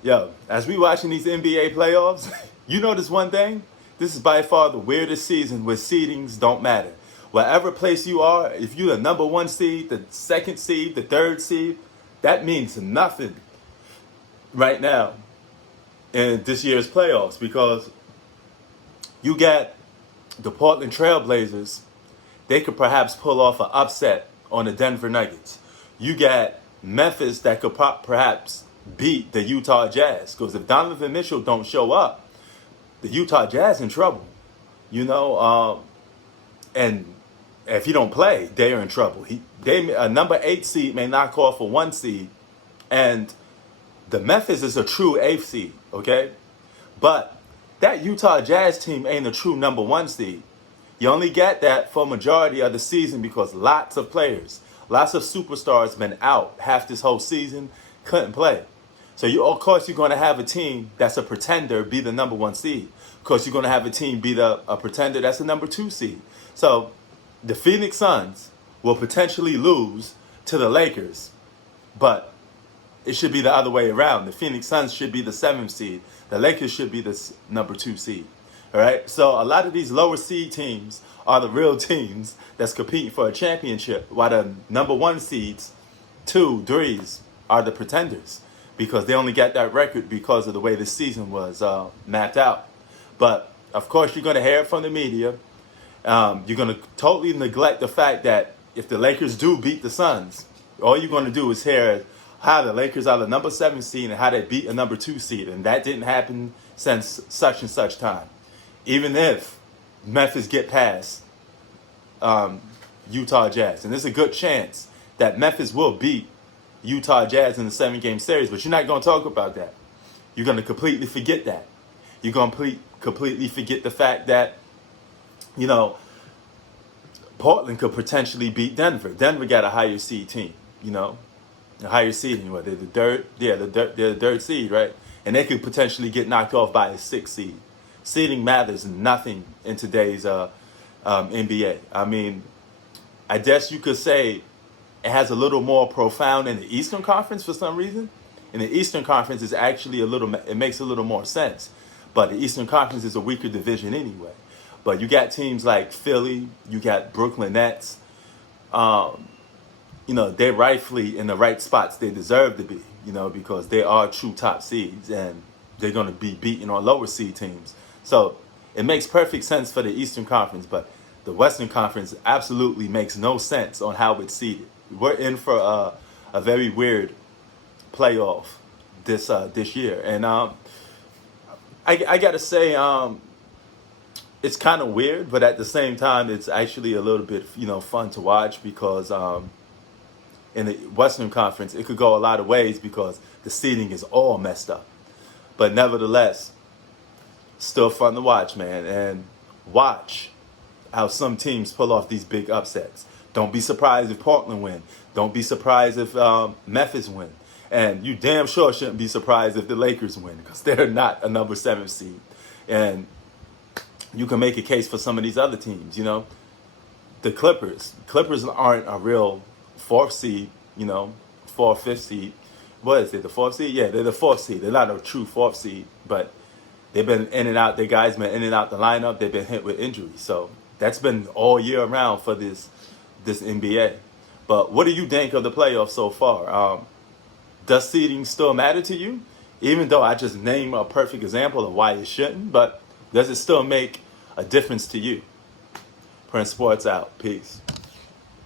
Yo, as we watching these NBA playoffs, you notice one thing? This is by far the weirdest season where seedings don't matter. Wherever place you are, if you're the number one seed, the second seed, the third seed, that means nothing right now in this year's playoffs because you got the Portland Trailblazers. They could perhaps pull off an upset on the Denver Nuggets. You got Memphis that could perhaps beat the Utah Jazz. Because if Donovan Mitchell don't show up, the Utah Jazz in trouble. You know, and if he don't play, they're in trouble. A number 8 seed may knock off a 1 seed, and the Memphis is a true 8th seed, okay? But that Utah Jazz team ain't a true number 1 seed. You only get that for a majority of the season because lots of players, lots of superstars been out half this whole season, couldn't play. So of course you're going to have a team that's a pretender be the number 1 seed. Of course you're going to have a team be a pretender that's a number 2 seed. So the Phoenix Suns will potentially lose to the Lakers, but it should be the other way around. The Phoenix Suns should be the 7th seed. The Lakers should be the number 2 seed. All right. So a lot of these lower seed teams are the real teams that's competing for a championship, while the number 1 seeds, 2, 3s are the pretenders because they only got that record because of the way the season was mapped out. But of course, you're going to hear it from the media. You're going to totally neglect the fact that if the Lakers do beat the Suns, all you're going to do is hear how the Lakers are the number 7 seed and how they beat a number 2 seed. And that didn't happen since such and such time. Even if Memphis get past Utah Jazz. And there's a good chance that Memphis will beat Utah Jazz in the 7-game series. But you're not going to talk about that. You're going to completely forget that. You're going to completely forget the fact that, you know, Portland could potentially beat Denver. Denver got a higher seed team, you know. A higher seed, anyway. They're the third seed, right? And they could potentially get knocked off by a 6th seed. Seeding matters nothing in today's NBA. I mean, I guess you could say it has a little more profound in the Eastern Conference for some reason. In the Eastern Conference, it's actually it makes a little more sense. But the Eastern Conference is a weaker division anyway. But you got teams like Philly, you got Brooklyn Nets. You know, they're rightfully in the right spots they deserve to be, you know, because they are true top seeds and they're going to be beating on lower seed teams. So it makes perfect sense for the Eastern Conference, but the Western Conference absolutely makes no sense on how it's seeded. We're in for a very weird playoff this year. And I got to say, it's kind of weird, but at the same time, it's actually a little bit, you know, fun to watch because in the Western Conference, it could go a lot of ways because the seeding is all messed up. But nevertheless, still fun to watch, man. And watch how some teams pull off these big upsets. Don't be surprised if Portland win. Don't be surprised if Memphis win. And you damn sure shouldn't be surprised if the Lakers win because they're not a number 7 seed. And you can make a case for some of these other teams, you know. The Clippers. Clippers aren't a real 4th seed, you know, 4th, 5th seed. What is it, the 4th seed? Yeah, they're the 4th seed. They're not a true 4th seed, but they've been in and out. Their guys been in and out the lineup. They've been hit with injuries. So that's been all year round for this NBA. But what do you think of the playoffs so far? Does seeding still matter to you? Even though I just named a perfect example of why it shouldn't, but does it still make a difference to you? Prince Sports out. Peace.